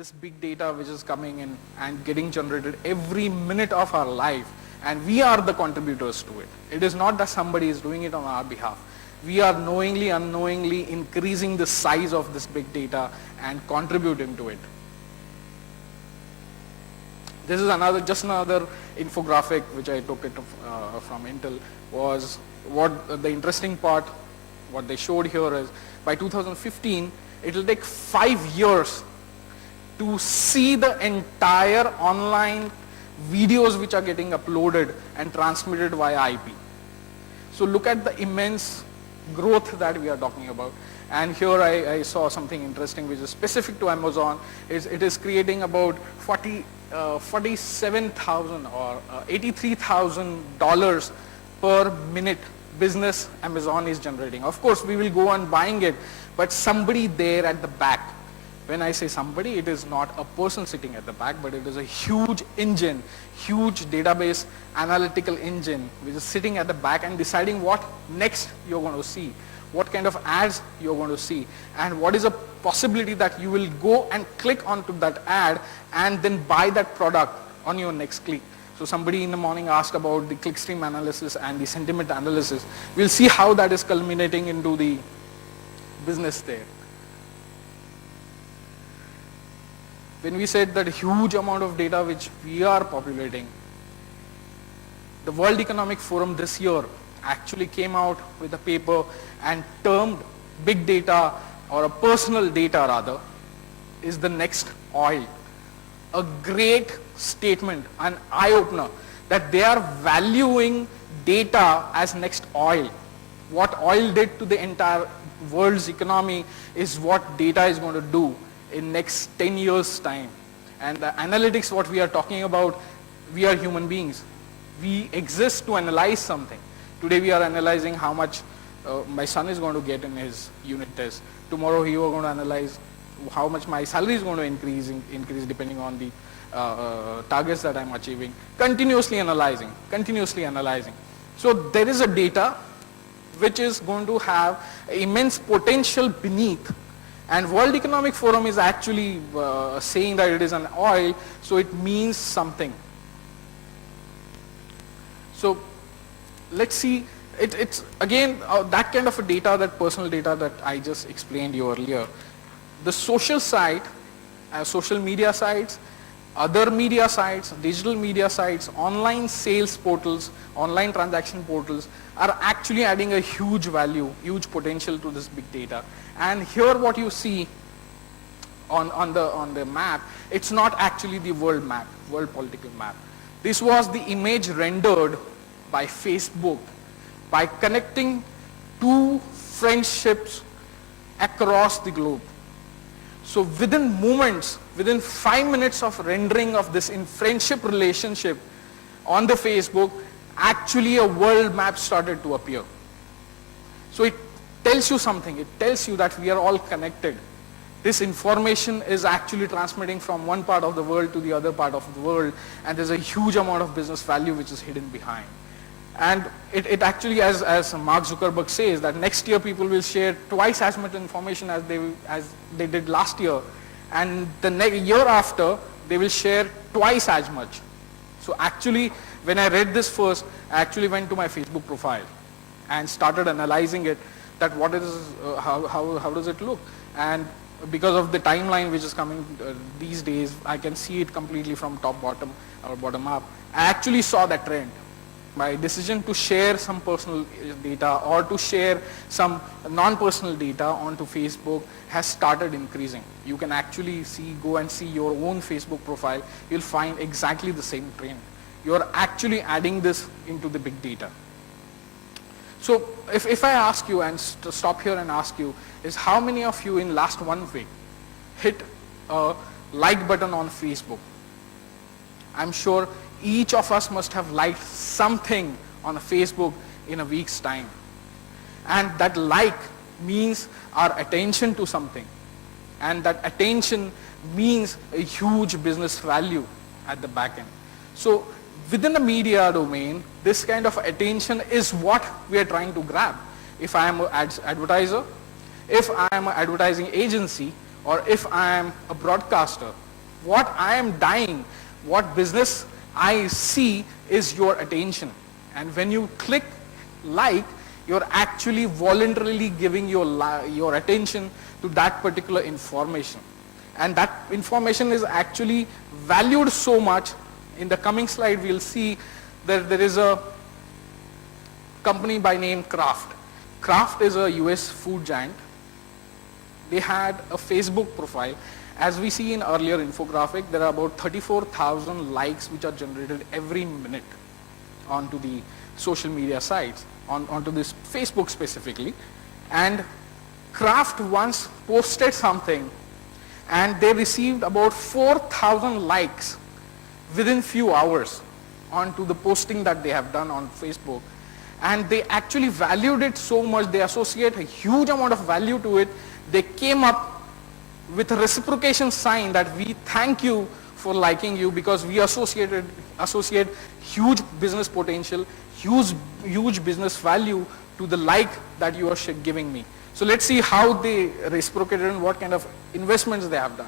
this big data which is coming in and getting generated every minute of our life, and we are the contributors to it. It is not that somebody is doing it on our behalf. We are knowingly, unknowingly increasing the size of this big data and contributing to it. This is just another infographic which I took it from Intel. Was what the interesting part, what they showed here is by 2015, it will take 5 years to see the entire online videos which are getting uploaded and transmitted via IP. So look at the immense growth that we are talking about. And here I saw something interesting which is specific to Amazon. It is creating about $47,000 or $83,000 per minute business Amazon is generating. Of course, we will go on buying it, but somebody there at the back. When I say somebody, it is not a person sitting at the back, but it is a huge engine, huge database analytical engine which is sitting at the back and deciding what next you're going to see, what kind of ads you're going to see, and what is a possibility that you will go and click onto that ad and then buy that product on your next click. So somebody in the morning asked about the clickstream analysis and the sentiment analysis. We'll see how that is culminating into the business there. When we said that huge amount of data which we are populating, the World Economic Forum this year actually came out with a paper and termed big data, or a personal data rather, is the next oil. A great statement, an eye-opener, that they are valuing data as next oil. What oil did to the entire world's economy is what data is going to do in next 10 years time. And the analytics what we are talking about, we are human beings. We exist to analyze something. Today we are analyzing how much my son is going to get in his unit test. Tomorrow he is going to analyze how much my salary is going to increase depending on the targets that I'm achieving. Continuously analyzing. So there is a data which is going to have immense potential beneath. And World Economic Forum is actually saying that it is an oil, so it means something. So let's see, it's again that kind of a data, that personal data that I just explained you earlier. The social side, social media sites, other media sites, digital media sites, online sales portals, online transaction portals are actually adding a huge value, huge potential to this big data. And here what you see on the map, it's not actually the world map, world political map. This was the image rendered by Facebook by connecting two friendships across the globe. So within moments, within 5 minutes of rendering of this in friendship relationship on the Facebook, actually a world map started to appear. So it tells you something. It tells you that we are all connected. This information is actually transmitting from one part of the world to the other part of the world, and there's a huge amount of business value which is hidden behind. And it actually, as Mark Zuckerberg says, that next year people will share twice as much information as they did last year, and the year after they will share twice as much. So actually, when I read this first, I actually went to my Facebook profile and started analyzing it, that what is, how does it look? And because of the timeline which is coming these days, I can see it completely from top bottom or bottom up. I actually saw that trend. My decision to share some personal data or to share some non-personal data onto Facebook has started increasing. You can actually go and see your own Facebook profile. You'll find exactly the same trend. You're actually adding this into the big data. So if I ask you, and stop here and ask you, is how many of you in last 1 week hit a like button on Facebook? I'm sure each of us must have liked something on Facebook in a week's time. And that like means our attention to something. And that attention means a huge business value at the back end. So within the media domain, this kind of attention is what we are trying to grab. If I am an advertiser, if I am an advertising agency, or if I am a broadcaster, What I am dying, what business I see is your attention. And when you click like, you're actually voluntarily giving your attention to that particular information. And that information is actually valued so much. In the coming slide, we'll see that there is a company by name Kraft. Kraft is a US food giant. They had a Facebook profile. As we see in earlier infographic, there are about 34,000 likes which are generated every minute onto the social media sites, onto this Facebook specifically. And Kraft once posted something and they received about 4,000 likes within few hours onto the posting that they have done on Facebook. And they actually valued it so much, they associate a huge amount of value to it. They came up with a reciprocation sign that we thank you for liking you because we associate huge business potential, huge business value to the like that you are giving me. So let's see how they reciprocated and what kind of investments they have done.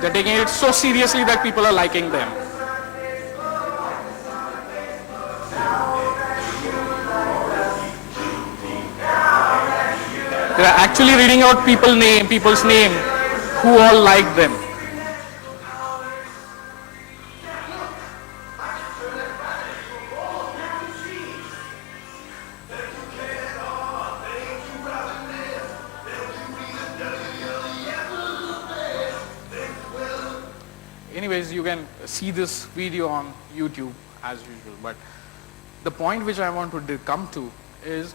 They're taking it so seriously that people are liking them. They're actually reading out people's name who all like them. Anyways, you can see this video on YouTube as usual, but the point which I want to come to is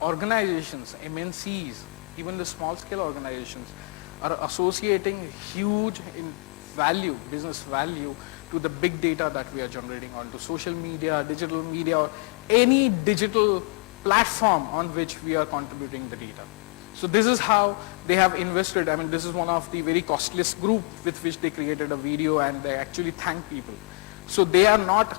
organizations, MNCs, even the small scale organizations are associating huge business value to the big data that we are generating onto social media, digital media, or any digital platform on which we are contributing the data. So this is how they have invested. I mean, this is one of the very costliest group with which they created a video and they actually thank people. So they are not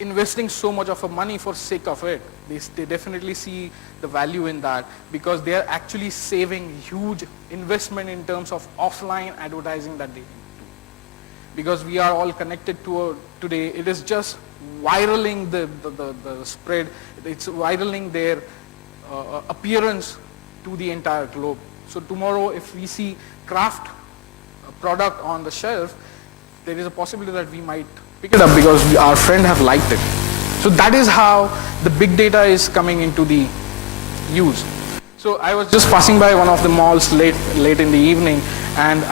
investing so much of a money for sake of it. They definitely see the value in that because they are actually saving huge investment in terms of offline advertising that they do. Because we are all connected to today, it is just viraling the spread. It's viraling their appearance to the entire globe. So tomorrow if we see Kraft product on the shelf, there is a possibility that we might pick it up because our friend have liked it. So that is how the big data is coming into the use. So I was just passing by one of the malls late in the evening, and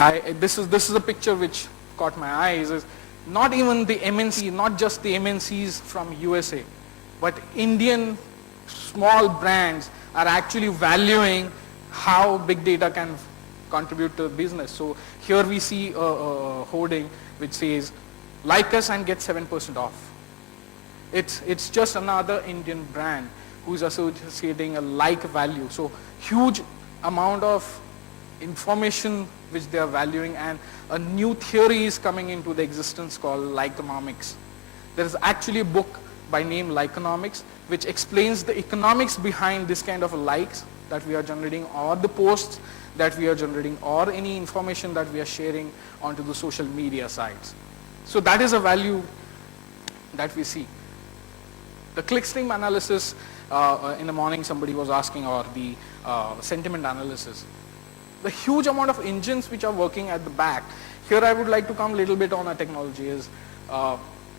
this is a picture which caught my eyes. Is not even the MNC, not just the MNCs from USA, but Indian small brands are actually valuing how big data can contribute to the business. So here we see a hoarding which says, like us and get 7% off. It's just another Indian brand who's associating a like value. So huge amount of information which they are valuing, and a new theory is coming into the existence called likeonomics. There is actually a book by name Likeonomics which explains the economics behind this kind of likes that we are generating, or the posts that we are generating, or any information that we are sharing onto the social media sites. So that is a value that we see. The clickstream analysis, in the morning somebody was asking, or the sentiment analysis. The huge amount of engines which are working at the back. Here I would like to come a little bit on a technology is,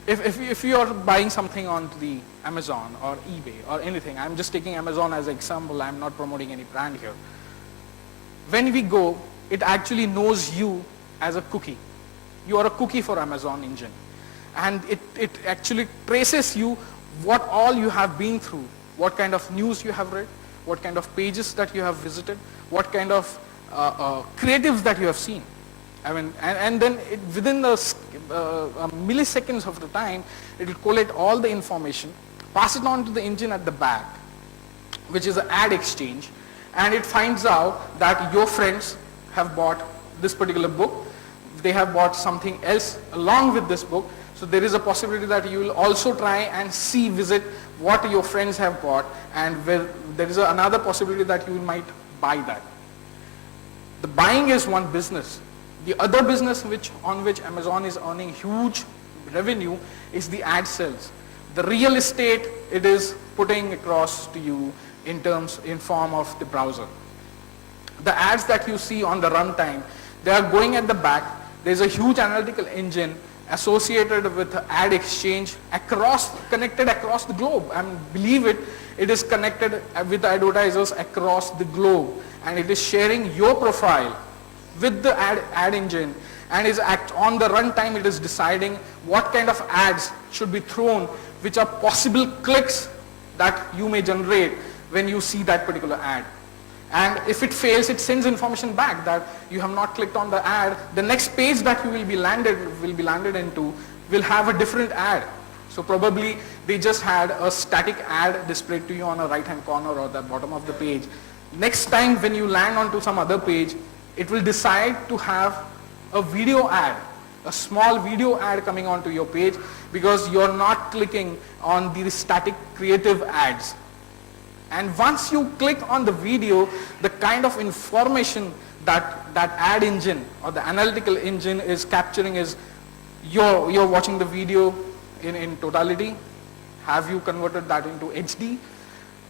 if you are buying something on the Amazon or eBay or anything, I'm just taking Amazon as an example, I'm not promoting any brand here. When we go, it actually knows you as a cookie. You are a cookie for Amazon engine. And it actually traces you what all you have been through, what kind of news you have read, what kind of pages that you have visited, what kind of creatives that you have seen. I mean, and then within the milliseconds of the time, it will collect all the information, pass it on to the engine at the back, which is an ad exchange, and it finds out that your friends have bought this particular book, they have bought something else along with this book, so there is a possibility that you will also try and visit what your friends have bought, and there is another possibility that you might buy that. The buying is one business. The other business on which Amazon is earning huge revenue is the ad sales. The real estate it is putting across to you in form of the browser. The ads that you see on the runtime, they are going at the back. There's a huge analytical engine associated with ad exchange connected across the globe. I mean, believe it, it is connected with advertisers across the globe, and it is sharing your profile with the ad engine, and is on the runtime it is deciding what kind of ads should be thrown, which are possible clicks that you may generate when you see that particular ad. And if it fails, it sends information back that you have not clicked on the ad. The next page that you will be landed into will have a different ad. So probably they just had a static ad displayed to you on a right hand corner or the bottom of the page. Next time when you land onto some other page, it will decide to have a video ad, a small video ad coming onto your page, because you're not clicking on the static creative ads. And once you click on the video, the kind of information that ad engine or the analytical engine is capturing is you're watching the video in totality. Have you converted that into HD?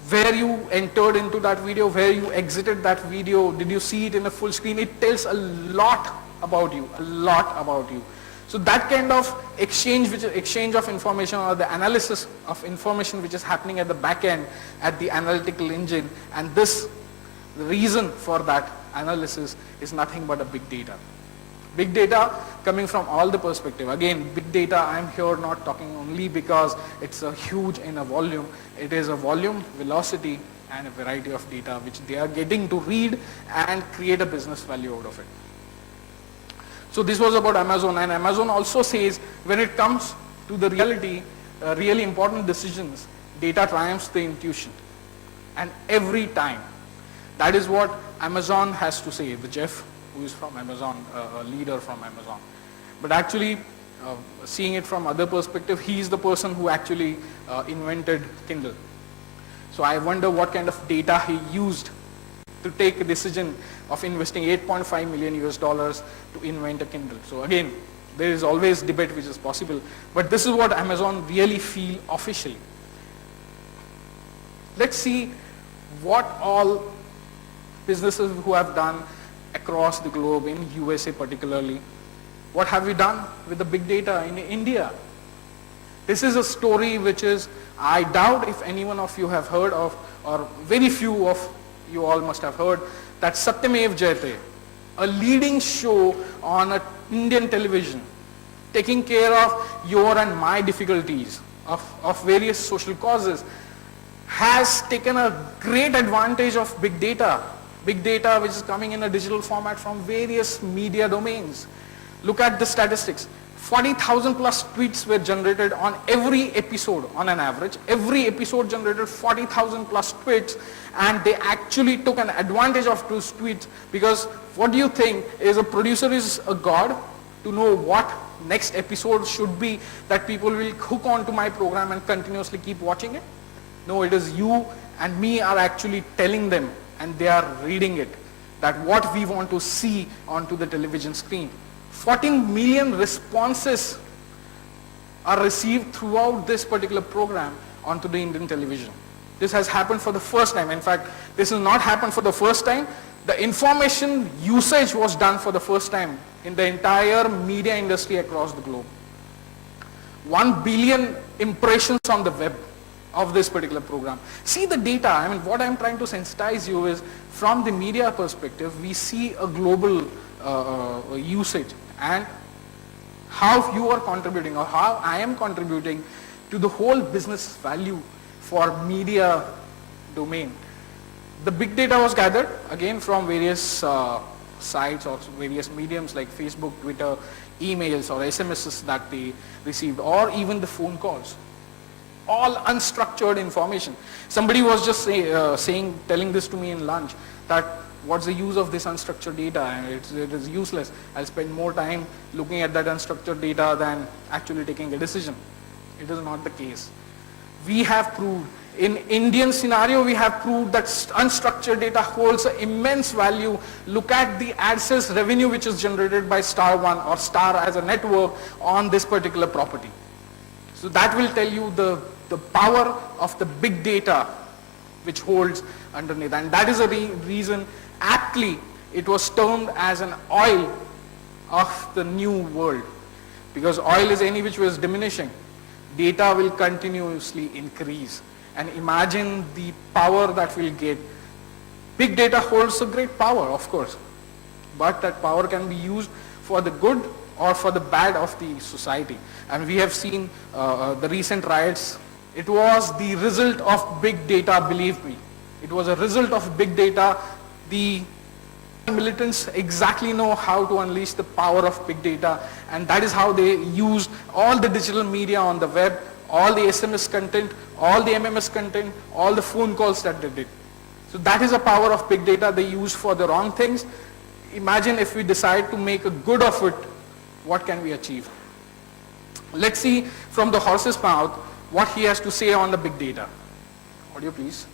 Where you entered into that video, where you exited that video, did you see it in a full screen? It tells a lot about you, So that kind of exchange of information, or the analysis of information which is happening at the back end at the analytical engine, and the reason for that analysis is nothing but a big data. Big data coming from all the perspective. Again, big data, I'm here not talking only because it's a huge in a volume. It is a volume, velocity, and a variety of data which they are getting to read and create a business value out of it. So this was about Amazon, and Amazon also says when it comes to the reality, really important decisions, data triumphs the intuition. And every time. That is what Amazon has to say, the Jeff, who is from Amazon, a leader from Amazon. But actually, seeing it from other perspective, he is the person who actually invented Kindle. So I wonder what kind of data he used to take a decision of investing $8.5 million to invent a Kindle. So again, there is always debate which is possible, but this is what Amazon really feel officially. Let's see what all businesses who have done across the globe, in USA particularly. What have we done with the big data in India? This is a story which is, I doubt if any one of you have heard of, or very few of you all must have heard, that Satyamev Jayate, a leading show on Indian television, taking care of your and my difficulties of various social causes, has taken a great advantage of big data which is coming in a digital format from various media domains. Look at the statistics. 40,000 plus tweets were generated on every episode on an average. Every episode generated 40,000 plus tweets, and they actually took an advantage of those tweets, because what do you think, is a producer is a god to know what next episode should be that people will hook onto my program and continuously keep watching it? No, it is you and me are actually telling them, and they are reading it, that what we want to see onto the television screen. 14 million responses are received throughout this particular program onto the Indian television. This has happened for the first time. In fact, this has not happened for the first time. The information usage was done for the first time in the entire media industry across the globe. 1 billion impressions on the web of this particular program. See the data. I mean, what I'm trying to sensitize you is, from the media perspective, we see a global usage, and how you are contributing, or how I am contributing to the whole business value for media domain. The big data was gathered again from various sites or various mediums like Facebook, Twitter, emails or SMSs that they received, or even the phone calls. All unstructured information. Somebody was just telling this to me in lunch, that what's the use of this unstructured data, and it is useless. I'll spend more time looking at that unstructured data than actually taking a decision. It is not the case. We have proved, in Indian scenario, we have proved that unstructured data holds an immense value. Look at the AdSense revenue which is generated by Star One or Star as a network on this particular property. So that will tell you the power of the big data which holds underneath. And that is a reason aptly it was termed as an oil of the new world. Because oil is any which way is diminishing. Data will continuously increase. And imagine the power that we'll get. Big data holds a great power, of course. But that power can be used for the good or for the bad of the society. And we have seen the recent riots. It was the result of big data, believe me. It was a result of big data. The militants exactly know how to unleash the power of big data, and that is how they used all the digital media on the web, all the SMS content, all the MMS content, all the phone calls that they did. So that is the power of big data they used for the wrong things. Imagine if we decide to make a good of it, what can we achieve? Let's see from the horse's mouth what he has to say on the big data. Audio please.